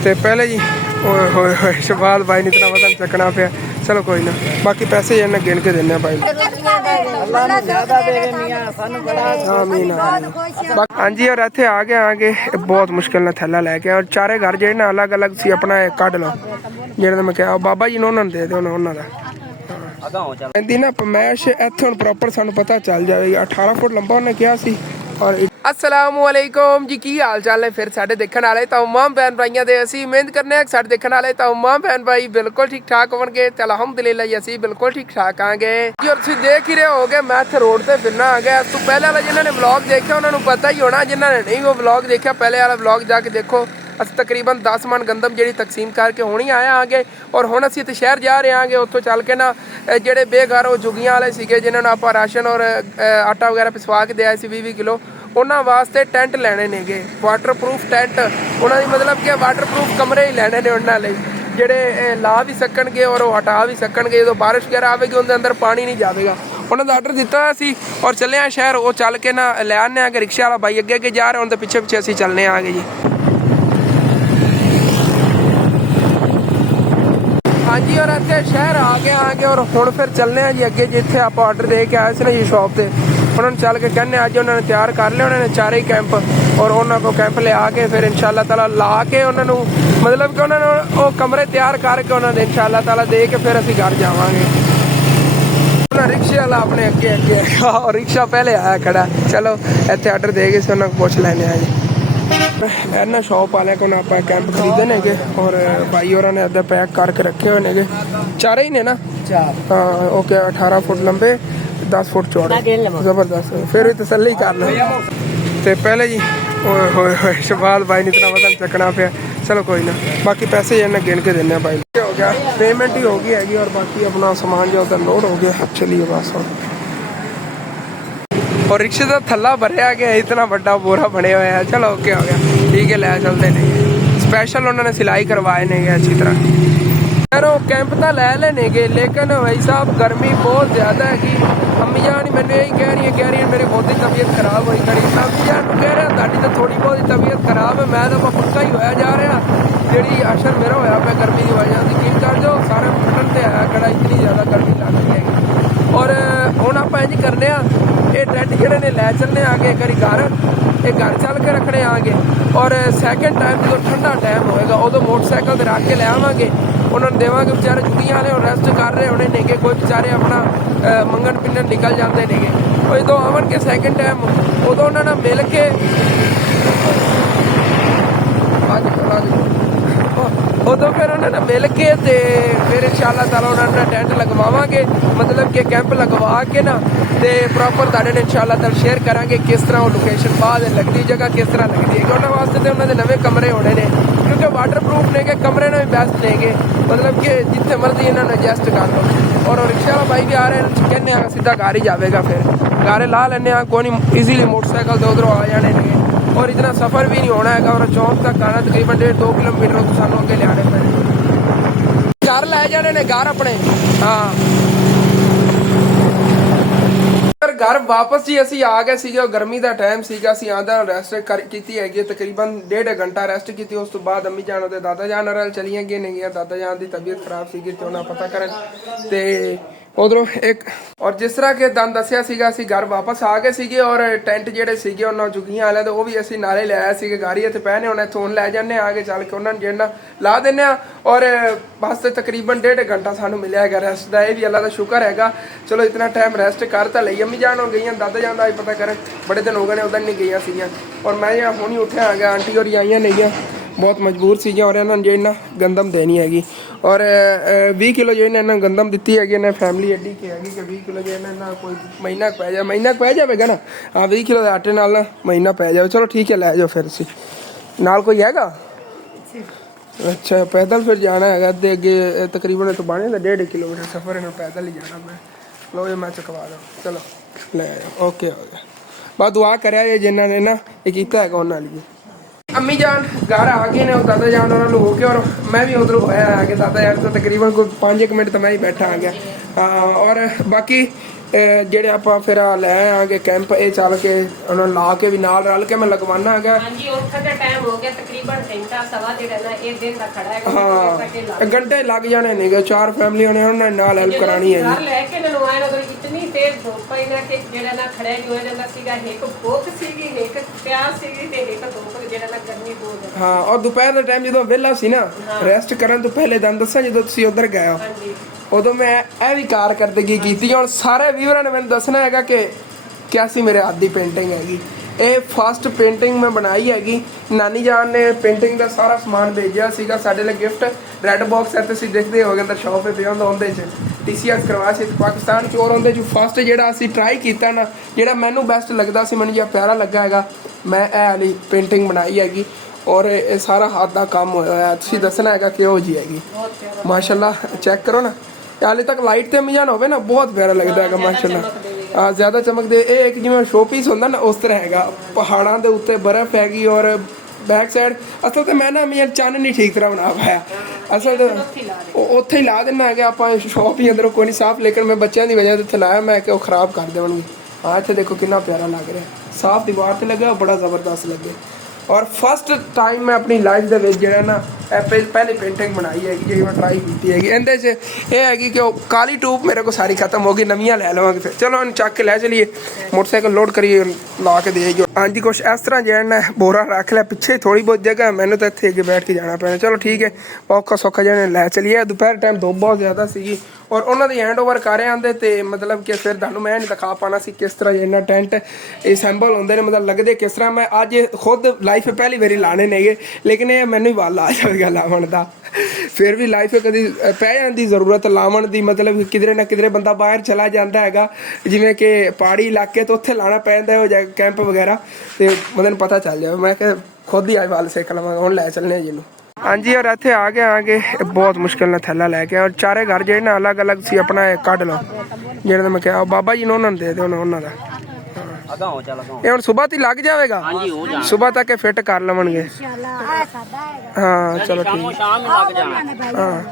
तो पहले जी ओए होए शबाद भाई ने इतना वजन चकना पे। चलो कोई ना, बाकी पैसे जो गिन के देने भाई। हाँ जी, और इतने आगे बहुत मुश्किल ने थैला लैके और चारे घर जो ना अलग अलग सी अपना कढ़ लो जो मैं क्या बाबा जी ने उन्होंने दे दो उन्होंने कहती ना पमैश इत्थे हुण प्रॉपर सानू पता चल जाएगी। 18 फुट लंबा उन्हें कहा सी। और अस्सलामुअलैकुम जी, की हाल चाल है फिर साढ़े देखने वाले तमाम भैन भाइयों के। असी उम्मीद करने साढ़े देखने वाले तमाम भैन भाई बिल्कुल ठीक ठाक होंगे। तो अलहमदुलिल्लाह जी असी बिल्कुल ठीक ठाक आंगे जी। और तुम देख ही रहे हो गए मैं इत्थे रोड से फिरना आ गया। तो पहले वाला जिन्होंने व्लॉग देखा उन्होंने पता ही होना, जिन्होंने नहीं वो व्लॉग देखा पहले वाला व्लॉग जाके देखो। अस तकरीबन 10 मन गंदम जी तकसीम करके होनी आया आगे और हुण असीं ते शहर जा रहे हैं। उत्थों चल के ना जेडे बेघर वो जुगियां वाले सीगे जिन्होंने आप राशन और आटा वगैरह पिसवा के दिया 20 किलो उन्होंने वास्ते टेंट लैने ने गे, वाटरप्रूफ टेंट। उन्होंने मतलब कि वाटरप्रूफ कमरे ही लैने ने उन्होंने जेडे ला भी सकणगे और वो हटा भी सकणगे। जो बारिश वगैरह आएगी उनके अंदर पानी नहीं जाएगा। उन्होंने आर्डर दिता सी और चले आ शहर। वो चल के ना लै आने आगे रिक्शा वाला भाई अगे अगे जा रहे उनके पिछे पिछे असीं चलने आगे जी। हाँ जी, और इतने शहर आगे और हुण फिर चलने जी अगे जिथे आप ऑर्डर दे के आए थे ना जी शॉप से। उन्होंने चल के कहने अज उन्होंने तैयार कर लिया उन्होंने चारे ही कैंप और उन्होंने को कैंप लिया के फिर इंशाअल्लाह ताला ला के उन्होंने मतलब कि उन्होंने वो कमरे तैयार करके उन्होंने इंशाअल्लाह ताला दे के फिर असीं घर जावांगे। रिक्शे वाला अपने अगे अगे और रिक्शा पहले आया खड़ा। चलो इतने ऑर्डर दे गए उन्होंने पुछ लेने जी। इन्होंने शॉप वाले को आप कैंप खरीदे ने और भाई और ने अद्धे पैक करके रखे हुए ने चारे ही ने ना। हाँ ओके, 18 फुट लंबे 10 फुट चौड़े जबरदस्त। फिर भी तसल्ली कर लो। तो पहले जी ओए होए होए शबाद भाई ने इतना वजन चकना पे। चलो कोई ना, बाकी पैसे जो गिन के देने भाई। हो गया पेमेंट ही होगी हैगी और बाकी अपना सामान जो उधर लोड हो गया। चलिए बस और रिक्शे का थल्ला भरया गया इतना बड़ा बोरा बने हुए है। चलो ओके हो गया, ठीक है लै चलते नहीं। स्पेशल उन्होंने सिलाई करवाए नहीं गए अच्छी तरह। यार वो कैंप तो लै लेने गए लेकिन भाई साहब गर्मी बहुत ज़्यादा है कि अम्मी जान मैंने यही कह रही है मेरी बहुत ही तबीयत खराब हुई खड़ी। अम्मी जान कह रहे ताड़ी तो थोड़ी बहुत ही तबीयत खराब है, मैं तो पक्का ही होया जा रहा जी असर मेरा होया पे गर्मी की वजह से। यकीन कर जो सारे फटन से आया खड़ा, इतनी ज़्यादा गर्मी लग रही है। और हुण आप इंज करने ये टेंट जेडे ने लै चलने आगे एक बार घर ये घर चल के रखने आगे और सैकेंड टाइम जो ठंडा टाइम होएगा उदों मोटरसाइकिल से रख के ले आवांगे। उन्होंने देवांगे बेचारे जुड़ियां वाले और रेस्ट कर रहे होने ने कोई बेचारे अपना मंगन पिंडन निकल जाते ने। और जो आवन के सैकेंड टाइम उदों उन्होंने मिल के उदों फिर उन्होंने मिल के ते फिर इंशाअल्लाह ताला उन्होंने टेंट लगवावांगे, मतलब कि कैंप लगवा के ना ते प्रॉपर तुहाडे नाल इंशाअल्लाह ताला शेयर करांगे किस तरह वो लोकेशन बाद लगती जगह किस तरह लगती है। उन्होंने वास्ते तो उन्होंने नवे कमरे होने ने क्योंकि वाटरप्रूफ ने के कमरे ने भी बेस्ट लेंगे, मतलब कि जिथे मर्जी इन्होंने एडजस्ट कर लो। और रिक्शा वाला भाई भी आ रहे हैं कहने सीधा घर ही जाएगा, फिर घर ला लेने कोई नहीं ईजीली मोटरसाइकिल तो उधरों आ जाने ने और इतना सफ़र भी नहीं होना है। और चौंक तक आना तकरीबन 1.5-2 किलोमीटर तो सानू अगे लियाने पैने घर लै जाने ने घर अपने। हाँ घर वापस ही असी आ गए सीगे। गर्मी का टाइम सीगा, असी आधा रेस्ट की हैगी तकरीबन 1.5 घंटा रेस्ट की। उस तो बाद अम्मी जान और दादा जान और चलिया गए नहीं। दादा जान की तबीयत खराब सीगी तो उन्हें पता करन उधरों एक और जिस तरह के दन दसिया सीगा असी घर वापस आ गए सीगे। और टेंट जेडे सीगे उन्होंने जुगियां वाले तो वो भी असी नाले ले आए सीगे। गाड़ी इतने पैने उन्हें इतों लै जाने आगे चल के उन्होंने जेना ला देने। और बस तकरीबन 1.5 घंटा सानू मिले है रेस्ट का, ये भी अल्लाह का शुक्र है। चलो इतना टाइम रेस्ट कर तो ली। अम्मी जान हो गई दादा जान का भी पता करें बड़े दिन हो गए उधर नहीं गई सी। और मैं हुण ही उठा आ गया, आंटी और आईया नहीं बहुत मजबूर सी और इन्होंने जो इन्ना गंदम देनी हैगी। और 20 किलो जो इन्हें गंदम दी हैगी इन्हें फैमिली एडी की हैगी कि 20 किलो जो इन्हें कोई महीना पै जाएगा ना। हाँ 20 किलो के आटे नाल महीना पै जाए। चलो ठीक है लै जाओ फिर सी नाल कोई हैगा। अच्छा पैदल फिर जाना है अद्धे अगे तकरीबन तो बने 1.5 किलोमीटर सफ़र इन्हें पैदल ही जाना। मैं लो ये मैं चकवा दो। चलो ले आयो ओके हो गया। बस दुआ करे जिन्होंने ना ये किया है उन्होंने। अम्मी जान घर आ गए ने दादा जान उन्होंने हो के और मैं भी उधर होया आ गया। दादा यार तो तकरीबन कोई 5 मिनट तो मैं ही बैठा आ गया। और बाकी ਜਿਹੜੇ ਆਪਾਂ ਫਿਰ ਲੈ ਆਂਗੇ ਕੈਂਪ ਇਹ ਚੱਲ ਕੇ ਉਹਨਾਂ ਨੂੰ ਲਾ ਕੇ ਵੀ ਨਾਲ ਰਲ ਕੇ ਮੈਂ ਲਗਵਾਉਣਾ ਹੈਗਾ। ਹਾਂਜੀ ਉੱਥੇ ਦਾ ਟਾਈਮ ਹੋ ਗਿਆ ਤਕਰੀਬਨ ਘੰਟਾ ਸਵਾ ਜਿਹੜਾ ਨਾ ਇਹ ਦਿਨ ਦਾ ਖੜਾ ਹੈ। ਹਾਂ ਘੰਟੇ ਲੱਗ ਜਾਣੇ ਨੇਗੇ, 4 ਫੈਮਲੀਆਂ ਨੇ ਉਹਨਾਂ ਨਾਲ ਹੈਲਪ ਕਰਾਣੀ ਹੈ ਜੀ। ਲੈ ਕੇ ਮੈਨੂੰ ਆਇਆ ਉਦੋਂ ਇਤਨੀ ਤੇਜ਼ ਧੁੱਪ ਪਈ ਨਾ ਕਿ ਜਿਹੜਾ ਨਾ ਖੜਿਆ ਨਹੀਂ ਹੋਇਆ ਜਾਂਦਾ ਸੀਗਾ। ਇੱਕ ਭੁੱਖ ਸੀਗੀ, ਇੱਕ ਪਿਆਸ ਸੀਗੀ ਤੇ ਇੱਕ ਧੁੱਪ ਜਿਹੜਾ ਨਾ ਗਰਮੀ ਬਹੁਤ ਹੈ। ਹਾਂ ਔਰ ਦੁਪਹਿਰ ਦਾ ਟਾਈਮ ਜਦੋਂ ਵਿਹਲਾ ਸੀ ਨਾ ਰੈਸਟ ਕਰਨ ਤੋਂ ਪਹਿਲੇ ਤੁਹਾਨੂੰ ਦੱਸਾਂ ਜਦੋਂ ਤੁਸੀਂ ਉੱਧਰ ਗਏ ਹੋ ਉਦੋਂ ਮੈਂ ਇਹ ਵੀ ਕਾਰਕਰਦਗੀ ਕੀਤੀ। ਹੁਣ ਸਾਰੇ ਵੀਵਰਾਂ ਨੇ ਮੈਨੂੰ ਦੱਸਣਾ ਹੈਗਾ ਕਿ ਕਿਆਸੀ ਮੇਰੇ ਹੱਥ ਦੀ ਪੇਂਟਿੰਗ ਹੈਗੀ। ਇਹ ਫਸਟ ਪੇਂਟਿੰਗ ਮੈਂ ਬਣਾਈ ਹੈਗੀ। ਨਾਨੀ ਜਾਨ ਨੇ ਪੇਂਟਿੰਗ ਦਾ ਸਾਰਾ ਸਮਾਨ ਭੇਜਿਆ ਸੀਗਾ ਸਾਡੇ ਲਈ ਗਿਫਟ। ਰੈੱਡ ਬਾਕਸ ਹੈ ਤੁਸੀਂ ਦੇਖਦੇ ਹੋਗੇ ਅੰਦਰ ਸ਼ਾਪ 'ਤੇ ਪਿਆ ਹੁੰਦਾ, ਉਹਦੇ 'ਚ TCS ਕਰਵਾ ਸੀ ਪਾਕਿਸਤਾਨ 'ਚ। ਔਰ ਉਹਦੇ 'ਚ ਫਸਟ ਜਿਹੜਾ ਅਸੀਂ ਟਰਾਈ ਕੀਤਾ ਨਾ, ਜਿਹੜਾ ਮੈਨੂੰ ਬੈਸਟ ਲੱਗਦਾ ਸੀ, ਮੈਨੂੰ ਜਿਹੜਾ ਪਿਆਰਾ ਲੱਗਾ ਹੈਗਾ, ਮੈਂ ਇਹ ਵਾਲੀ ਪੇਂਟਿੰਗ ਬਣਾਈ ਹੈਗੀ। ਔਰ ਇਹ ਸਾਰਾ ਹੱਥ ਦਾ ਕੰਮ ਹੋਇਆ ਹੋਇਆ। ਤੁਸੀਂ ਦੱਸਣਾ ਹੈਗਾ ਕਿਹੋ ਜਿਹੀ ਹੈਗੀ। ਮਾਸ਼ਾਅੱਲਾ ਚੈੱਕ ਕਰੋ ਨਾ, ਹਾਲੇ ਤੱਕ ਲਾਈਟ ਤੇ ਮਿਜਾਨ ਹੋਵੇ ਨਾ ਬਹੁਤ ਪਿਆਰਾ ਲੱਗਦਾ ਹੈਗਾ ਮਾਸ਼ਾਅੱਲਾ। ਜ਼ਿਆਦਾ ਚਮਕਦੇ ਇਹ ਇੱਕ ਜਿਵੇਂ ਸ਼ੋ ਪੀਸ ਹੁੰਦਾ ਨਾ ਉਸ ਤਰ੍ਹਾਂ ਹੈਗਾ। ਪਹਾੜਾਂ ਦੇ ਉੱਤੇ ਬਰਫ਼ ਹੈਗੀ ਔਰ ਬੈਕ ਸਾਈਡ ਅਸਲ ਤੇ ਮੈਂ ਨਾ ਮੇਰਾ ਚੰਨ ਨਹੀਂ ਠੀਕ ਤਰ੍ਹਾਂ ਬਣਾ ਪਾਇਆ। ਅਸਲ ਤੇ ਉੱਥੇ ਹੀ ਲਾ ਦੇਣਾ ਹੈਗਾ ਆਪਾਂ ਸ਼ੌਪ ਹੀ ਅੰਦਰੋਂ ਕੋਈ ਨਹੀਂ ਸਾਫ਼, ਲੇਕਿਨ ਮੈਂ ਬੱਚਿਆਂ ਦੀ ਵਜ੍ਹਾ ਤੋਂ ਉੱਥੇ ਲਾਇਆ ਮੈਂ ਕਿ ਉਹ ਖਰਾਬ ਕਰ ਦੇਵਣਗੇ। ਹਾਂ ਇੱਥੇ ਦੇਖੋ ਕਿੰਨਾ ਪਿਆਰਾ ਲੱਗ ਰਿਹਾ, ਸਾਫ਼ ਦੀਵਾਰ ਤੇ ਲੱਗਿਆ, ਬੜਾ ਜ਼ਬਰਦਸਤ ਲੱਗੇ। ਔਰ ਫਸਟ ਟਾਈਮ ਮੈਂ ਆਪਣੀ ਲਾਈਫ ਦੇ ਵਿੱਚ ਜਿਹੜਾ ਨਾ ਪਹਿਲੀ ਪੇਂਟਿੰਗ ਬਣਾਈ ਹੈਗੀ ਜਿਹੜੀ ਮੈਂ ਟਰਾਈ ਕੀਤੀ ਹੈਗੀ। ਇਹਦੇ 'ਚ ਇਹ ਹੈਗੀ ਕਿ ਉਹ ਕਾਲੀ ਟੂਬ ਮੇਰੇ ਕੋਲ ਸਾਰੀ ਖਤਮ ਹੋ ਗਈ, ਨਵੀਆਂ ਲੈ ਲਵਾਂਗੇ ਫਿਰ। ਚਲੋ ਹੁਣ ਚੱਕ ਕੇ ਲੈ ਚਲੀਏ, ਮੋਟਰਸਾਈਕਲ ਲੋਡ ਕਰੀਏ, ਲਾ ਕੇ ਦੇ ਜਾਈਏ। ਹਾਂਜੀ ਕੁਛ ਇਸ ਤਰ੍ਹਾਂ ਜਿਹੜਾ ਨਾ ਬੋਰਾ ਰੱਖ ਲਿਆ, ਪਿੱਛੇ ਥੋੜੀ ਬਹੁਤ ਜਗ੍ਹਾ, ਮੈਨੂੰ ਤਾਂ ਇੱਥੇ ਅੱਗੇ ਬੈਠ ਕੇ ਜਾਣਾ ਪੈਣਾ। ਚਲੋ ਠੀਕ ਹੈ, ਔਖਾ ਸੌਖਾ ਜਿਹੜਾ ਲੈ ਚਲੀਏ। ਦੁਪਹਿਰ ਟਾਈਮ ਧੁੱਪ ਬਹੁਤ ਜ਼ਿਆਦਾ ਸੀਗੀ ਔਰ ਉਹਨਾਂ ਦੀ ਹੈਂਡ ਓਵਰ ਕਰ ਆਂਦੇ ਤੇ ਮਤਲਬ ਕਿ ਫਿਰ ਤੁਹਾਨੂੰ ਮੈਂ ਨਹੀਂ ਦਿਖਾ ਪਾਣਾ ਸੀ ਕਿਸ ਤਰ੍ਹਾਂ ਇਹਨਾਂ ਟੈਂਟ ਅਸੈਂਬਲ ਹੁੰਦੇ ਨੇ, ਮਤਲਬ ਲੱਗਦੇ ਕਿਸ ਤਰ੍ਹਾਂ। ਮੈਂ ਅੱਜ ਖੁਦ ਲਾਈਫ ਪਹਿਲੀ ਵਾਰੀ ਲਾਣੇ ਨੇਗੇ, ਲੇਕਿਨ ਇਹ ਮੈਨੂੰ ਹੀ ਵੱਲ ਆ ਜਾਵੇਗਾ ਲਾਵਣ ਦਾ। ਫਿਰ ਵੀ ਲਾਈਫ ਕਦੀ ਪੈ ਜਾਂਦੀ ਜ਼ਰੂਰਤ ਲਾਵਣ ਦੀ, ਮਤਲਬ ਕਿਧਰੇ ਨਾ ਕਿਧਰੇ ਬੰਦਾ ਬਾਹਰ ਚਲਾ ਜਾਂਦਾ ਹੈਗਾ, ਜਿਵੇਂ ਕਿ ਪਹਾੜੀ ਇਲਾਕੇ ਤੋਂ ਉੱਥੇ ਲਾਣਾ ਪੈ ਜਾਂਦਾ ਹੋ ਕੈਂਪ ਵਗੈਰਾ, ਤੇ ਬੰਦੇ ਨੂੰ ਪਤਾ ਚੱਲ ਜਾਵੇ। ਮੈਂ ਕਿਹਾ ਖੁਦ ਹੀ ਅੱਜ ਵੱਲ ਸਿੱਖ ਲਵਾਂਗਾ। ਹੁਣ ਲੈ ਚੱਲਣੇ ਜਿਹਨੂੰ। ਹਾਂਜੀ ਔਰ ਇੱਥੇ ਆ ਕੇ ਬਹੁਤ ਮੁਸ਼ਕਿਲ ਨਾਲ ਥੈਲਾ ਲੈ ਕੇ ਔਰ ਚਾਰੇ ਘਰ ਜਿਹੜੇ ਨਾ ਅਲੱਗ ਅਲੱਗ ਸੀ ਆਪਣਾ ਕੱਢ ਲਓ। ਜਿਹੜਾ ਮੈਂ ਕਿਹਾ ਬਾਬਾ ਜੀ ਨੂੰ ਉਹਨਾਂ ਨੂੰ ਦੇ ਦਿਓ ਉਹਨਾਂ ਦਾ। ਇਹ ਹੁਣ ਸਵੇਰ ਤੱਕ ਲੱਗ ਜਾਵੇਗਾ, ਸਵੇਰ ਤੱਕ ਫਿੱਟ ਕਰ ਲਵਣਗੇ। ਹਾਂ ਚਲੋ ਠੀਕ। ਹਾਂ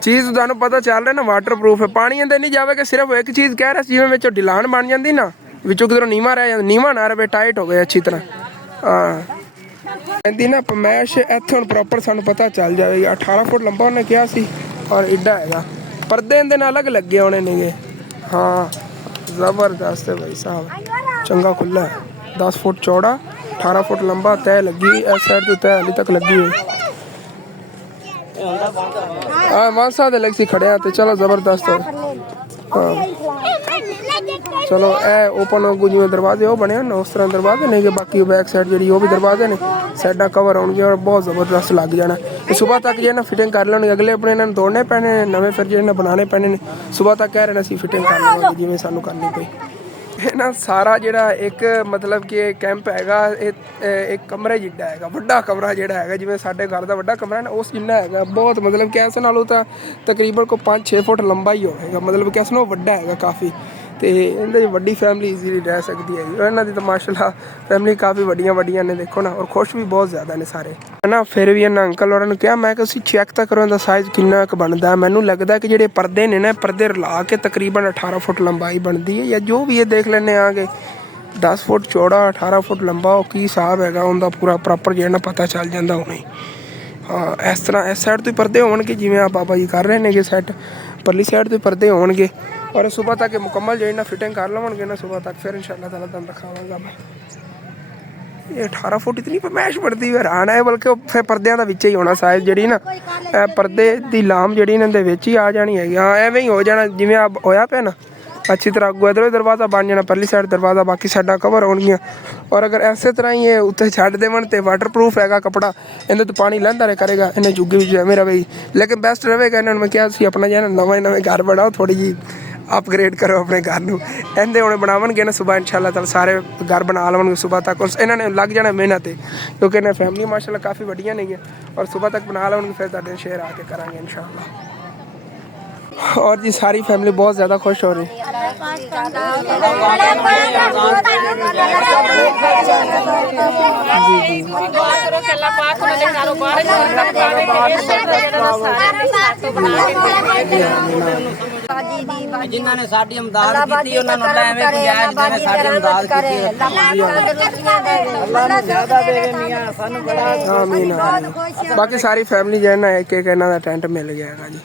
ਚੀਜ਼ ਤੁਹਾਨੂੰ ਪਤਾ ਚੱਲ ਰਿਹਾ ਨਾ ਵਾਟਰਪ੍ਰੂਫ ਹੈ, ਪਾਣੀ ਅੰਦਰ ਨਹੀਂ ਜਾਵੇਗਾ। ਸਿਰਫ ਇੱਕ ਚੀਜ਼ ਕਹਿ ਰਿਹਾ ਸੀ ਜਿਵੇਂ ਵਿੱਚੋਂ ਢਿਲਾਨ ਬਣ ਜਾਂਦੀ ਨਾ, ਵਿੱਚੋਂ ਕਿਧਰੋਂ ਨੀਵਾਂ ਰਹਿ ਜਾਂਦਾ, ਨੀਵਾਂ ਨਾ ਰਵੇ, ਟਾਈਟ ਹੋਵੇ ਅੱਛੀ ਤਰ੍ਹਾਂ। ਹਾਂ ਕਹਿੰਦੀ ਨਾ ਪਮੈਸ਼ ਇੱਥੇ ਹੁਣ ਪ੍ਰੋਪਰ ਸਾਨੂੰ ਪਤਾ ਚੱਲ ਜਾਵੇਗਾ। 18 ਫੁੱਟ ਲੰਬਾ ਉਹਨੇ ਕਿਹਾ ਸੀ ਔਰ ਇੱਡਾ ਹੈਗਾ। ਪਰਦੇ ਇਹਦੇ ਨਾਲ ਅਲੱਗ ਲੱਗੇ ਹੋਣੇ ਨੇਗੇ। ਹਾਂ ਜ਼ਬਰਦਸਤ ਹੈ ਭਾਈ ਸਾਹਿਬ, ਚੰਗਾ ਖੁੱਲਾ ਹੈ। 10 ਫੁੱਟ ਚੌੜਾ, 18 ਫੁੱਟ ਲੰਬਾ ਤੈ ਲੱਗੀ। ਇਸ ਸਾਈਡ ਤੋਂ ਤੈ ਹਾਲੇ ਤੱਕ ਲੱਗੀ ਹੋਈ। ਹਾਂ ਮਾਨ ਸਾਹਿਬ ਦੇ ਲੱਗ ਸੀ ਖੜਿਆ ਤੇ ਚਲੋ ਜ਼ਬਰਦਸਤ ਹੈ। ਹਾਂ ਚਲੋ ਇਹ ਓਪਨ ਹੋ ਜਿਵੇਂ ਦਰਵਾਜ਼ੇ ਉਹ ਬਣੇ ਨਾ ਉਸ ਤਰ੍ਹਾਂ ਦਰਵਾਜ਼ੇ ਨੇ ਕਿ ਬਾਕੀ ਬੈਕ ਸਾਈਡ ਜਿਹੜੀ ਉਹ ਵੀ ਦਰਵਾਜ਼ੇ ਨੇ, ਸਾਈਡਾਂ ਕਵਰ ਹੋਣਗੀਆਂ ਔਰ ਬਹੁਤ ਜ਼ਬਰਦਸਤ ਲੱਗ ਜਾਣਾ। ਇਹ ਸਵੇਰ ਤੱਕ ਜੇ ਨਾ ਫਿਟਿੰਗ ਕਰ ਲੈਣਗੇ, ਅਗਲੇ ਆਪਣੇ ਇਹਨਾਂ ਨੂੰ ਤੋੜਨੇ ਪੈਣੇ ਨੇ, ਨਵੇਂ ਫਿਰ ਜਿਹੜੇ ਨਾ ਬਣਾਉਣੇ ਪੈਣੇ ਨੇ। ਸਵੇਰ ਤੱਕ ਕਹਿ ਰਹੇ ਨੇ ਅਸੀਂ ਫਿਟਿੰਗ ਕਰ ਲਵਾਂਗੇ ਜਿਵੇਂ ਸਾਨੂੰ ਕਰਨੀ ਪਈ। ਇਹ ਨਾ ਸਾਰਾ ਜਿਹੜਾ ਇੱਕ ਮਤਲਬ ਕਿ ਕੈਂਪ ਹੈਗਾ ਇਹ ਇੱਕ ਕਮਰੇ ਜਿੱਡਾ ਹੈਗਾ, ਵੱਡਾ ਕਮਰਾ ਜਿਹੜਾ ਹੈਗਾ ਜਿਵੇਂ ਸਾਡੇ ਘਰ ਦਾ ਵੱਡਾ ਕਮਰਾ ਨਾ ਉਸ ਜਿੰਨਾ ਹੈਗਾ। ਬਹੁਤ ਮਤਲਬ ਕਿ ਇਸ ਨਾਲੋਂ ਤਾਂ ਤਕਰੀਬਨ ਕੋਈ 5-6 ਫੁੱਟ ਲੰਬਾ ਹੀ ਹੋਵੇਗਾ, ਮਤਲਬ ਕਿ ਇਸ ਨਾਲੋਂ ਵੱਡਾ ਹੈਗਾ ਕਾਫੀ। ਤੇ ਇਹਦੇ ਵੱਡੀ ਫੈਮਿਲੀ ਈਜ਼ੀਲੀ ਰਹਿ ਸਕਦੀ ਹੈਗੀ। ਇਹਨਾਂ ਦੀ ਤਾਂ ਮਾਸ਼ਾਅੱਲਾ ਫੈਮਿਲੀ ਕਾਫੀ ਵੱਡੀਆਂ ਨੇ ਦੇਖੋ ਨਾ, ਔਰ ਖੁਸ਼ ਵੀ ਬਹੁਤ ਜ਼ਿਆਦਾ ਨੇ ਸਾਰੇ ਹੈ ਨਾ। ਫਿਰ ਵੀ ਇਹਨਾਂ ਅੰਕਲ ਹੋਰਾਂ ਨੂੰ ਕਿਹਾ ਮੈਂ ਕਿ ਤੁਸੀਂ ਚੈੱਕ ਤਾਂ ਕਰੋ ਇਹਦਾ ਸਾਈਜ਼ ਕਿੰਨਾ ਕੁ ਬਣਦਾ। ਮੈਨੂੰ ਲੱਗਦਾ ਕਿ ਜਿਹੜੇ ਪਰਦੇ ਨੇ ਨਾ, ਪਰਦੇ ਰਲਾ ਕੇ ਤਕਰੀਬਨ 18 ਫੁੱਟ ਲੰਬਾਈ ਬਣਦੀ ਹੈ ਜਾਂ ਜੋ ਵੀ ਇਹ ਦੇਖ ਲੈਂਦੇ ਆ ਕਿ 10 ਫੁੱਟ ਚੌੜਾ 18 ਫੁੱਟ ਲੰਬਾ ਉਹ ਕੀ ਹਿਸਾਬ ਹੈਗਾ ਉਹਦਾ ਪੂਰਾ ਪ੍ਰੋਪਰ ਜਿਹੜਾ ਨਾ ਪਤਾ ਚੱਲ ਜਾਂਦਾ ਹੁਣੇ। ਹਾਂ ਇਸ ਤਰ੍ਹਾਂ ਇਸ ਸਾਈਡ ਤੋਂ ਪਰਦੇ ਹੋਣਗੇ ਜਿਵੇਂ ਆ ਬਾਬਾ ਜੀ ਕਰ ਰਹੇ ਨੇਗੇ ਸੈੱਟ, ਪਰਲੀ ਸਾਈਡ ਤੋਂ ਪਰਦੇ ਹੋਣਗੇ ਔਰ ਸਵੇਰ ਤੱਕ ਮੁਕੰਮਲ ਜਿਹੜੀ ਨਾ ਫਿਟਿੰਗ ਕਰ ਲਵਾਂਗੇ ਨਾ ਸਵੇਰ ਤੱਕ, ਫਿਰ ਇਨਸ਼ਾਅੱਲਾ ਤਾਲਾ ਤੁਹਾਨੂੰ ਦਿਖਾਵਾਂਗਾ ਮੈਂ। ਇਹ 18 ਫੁੱਟ ਇਤਨੀ ਪਮੈਸ਼ ਬਣਦੀ ਹੈਰਾਨ ਹੈ, ਬਲਕਿ ਫਿਰ ਪਰਦਿਆਂ ਦਾ ਵਿੱਚ ਹੀ ਹੋਣਾ ਸਾਈਜ਼ ਜਿਹੜੀ ਨਾ ਪਰਦੇ ਦੀ ਲਾਮ ਜਿਹੜੀ ਇਹਨਾਂ ਦੇ ਵਿੱਚ ਹੀ ਆ ਜਾਣੀ ਹੈਗੀ। ਹਾਂ ਐਵੇਂ ਹੀ ਹੋ ਜਾਣਾ ਜਿਵੇਂ ਆ ਹੋਇਆ ਪਿਆ ਨਾ, ਅੱਛੀ ਤਰ੍ਹਾਂ ਅੱਗੋਂ ਇੱਧਰੋਂ ਦਰਵਾਜ਼ਾ ਬਣ ਜਾਣਾ, ਪਰਲੀ ਸਾਈਡ ਦਰਵਾਜ਼ਾ, ਬਾਕੀ ਸਾਈਡਾਂ ਕਵਰ ਹੋਣਗੀਆਂ। ਔਰ ਅਗਰ ਇਸੇ ਤਰ੍ਹਾਂ ਹੀ ਇਹ ਉੱਤੇ ਛੱਡ ਦੇਵਣ ਤੇ ਵਾਟਰਪ੍ਰੂਫ ਹੈਗਾ ਕੱਪੜਾ, ਇਹਦੇ ਤੋਂ ਪਾਣੀ ਲੈਂਦਾ ਰਹੇ ਕਰੇਗਾ, ਇਹਨੇ ਜੁੱਗੀ ਵਿੱਚ ਐਵੇਂ ਰਵੇ। ਲੇਕਿਨ ਬੈਸਟ ਰਹੇਗਾ ਇਹਨਾਂ ਨੂੰ ਮੈਂ ਕਿਹਾ ਸੀ ਆਪਣਾ ਜਿਹੜਾ ਨਵੇਂ ਘਰ ਬਣਾਓ, ਥੋੜ੍ਹੀ ਜਿਹੀ ਅਪਗ੍ਰੇਡ ਕਰੋ ਆਪਣੇ ਘਰ ਨੂੰ। ਇਹਦੇ ਹੁਣ ਬਣਾਵਣਗੇ ਨਾ ਸੁਬਾਹ ਇਨਸ਼ਾਅੱਲਾ ਤਾਲਾ ਸਾਰੇ ਘਰ ਬਣਾ ਲਵਣਗੇ ਸੁਬਾਹ ਤੱਕ। ਇਹਨਾਂ ਨੇ ਲੱਗ ਜਾਣਾ ਮਿਹਨਤ ਤੇ, ਕਿਉਂਕਿ ਇਹਨਾਂ ਫੈਮਲੀ ਮਾਸ਼ਾਅੱਲਾ ਕਾਫੀ ਵੱਡੀਆਂ ਨੇਗੀਆਂ ਔਰ ਸੁਬਾਹ ਤੱਕ ਬਣਾ ਲਵਣਗੇ, ਫਿਰ ਤੁਹਾਡੇ ਸ਼ੇਅਰ ਆ ਕੇ ਕਰਾਂਗੇ ਇਨਸ਼ਾਅੱਲਾ। और जी सारी फैमिली बहुत ज़्यादा खुश हो रही है। जिन्हों ने साडी इमदाद की उन्होंने एवें गुजारिश जिन्हें साडी इमदाद की अल्लाह ज़्यादा देवे मियां सानू बड़ा आमीन। बाकी सारी फैमिली जो है ना एक एक इन्हां दा टेंट मिल गया है जी।